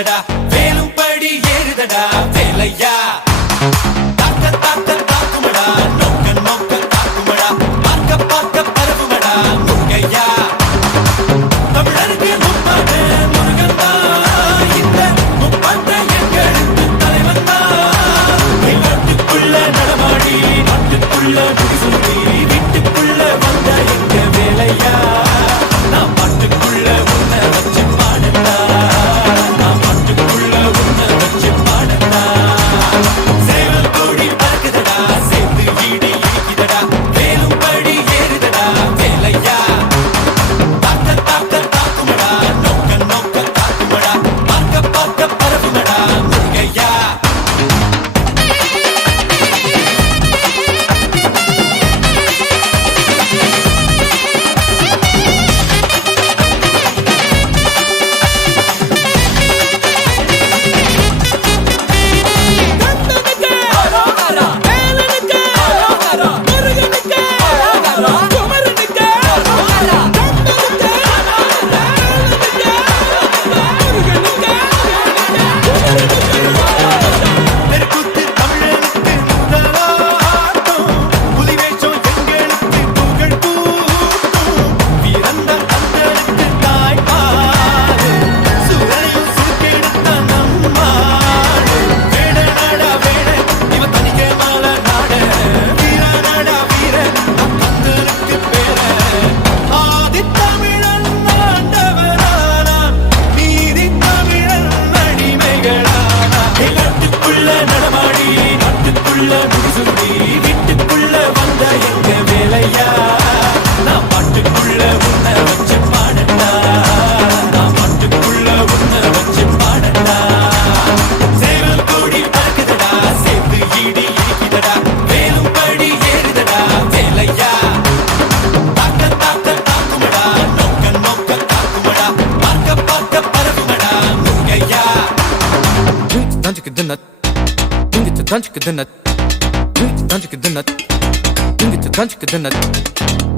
ஆடுதடா வேலும் படி ஏறுதடா வேலையா தாக்க தாக்க தாக்குமடா நோக்க நோக்க தாக்குமடா பார்க்க பார்க்க பரவுமடா முருகையா தமிழருக்கு முப்பாட்ட முருகன் தான் இந்த முப்பாட்ட எங்களுக்கு தலைவன் தான் நாட்டுக்குள்ள நடமாடி நாட்டுக்குள்ள முடிசூடி வீட்டுக்குள்ள வந்த எங்க வேலையா நான் பாட்டுக்குள்ள உன்னை வச்சு பாடட்டா நான் பாட்டுக்குள்ள உன்னை வச்சு பாடட்டா சேவல் கோடி பறக்குதடா சேர்ந்து ஈடு இடிக்குதடா வேலும் படி ஏறுதடா வேலையா தாக்க தாக்க தாக்குமடா நோக்க நோக்க தாக்குமடா பார்க்க பார்க்க பரவுமடா முருகையா தெருக்கூத்து தமிழனுக்கு முதலாட்டம் புலிவேஷம் எங்களுக்கு புகழ் கூட்டும் வீரந்தான் தங்களுக்கு தாய்ப்பாடு சூரனையும் சுருக்கெடுத்த நம்மாடு வேட நாடா வேட இவ தனிக்க மால நாட வீர நாடா வீர நம் தங்களுக்கு பேர ஆதி தமிழன் ஆண்டவரானான் நீதி தமிழன் அடிமைகளானா நாட்டுக்குள்ள நடமாடி நாட்டுக்குள்ள முடிசூடி வீட்டுக்குள்ள வந்த எங்க வேலையா நான் பாட்டுக்குள்ள உன்னை வச்சு பாடட்டா நான் பாட்டுக்குள்ள உன்னை வச்சு பாடட்டா சேவல் கோடி பறக்குதடா சேர்த்து ஈடு இடிக்குதடா வேலும் படி ஏறுதடா வேலையா தாக்க தாக்க தாக்குமடா நோக்க நோக்க தாக்குமடா பார்க்க பார்க்க பரவுமடா முருகையா Dunchik the nut, ding it to dunchik the nut, ding it to dunchik the nut, ding it to dunchik the nut.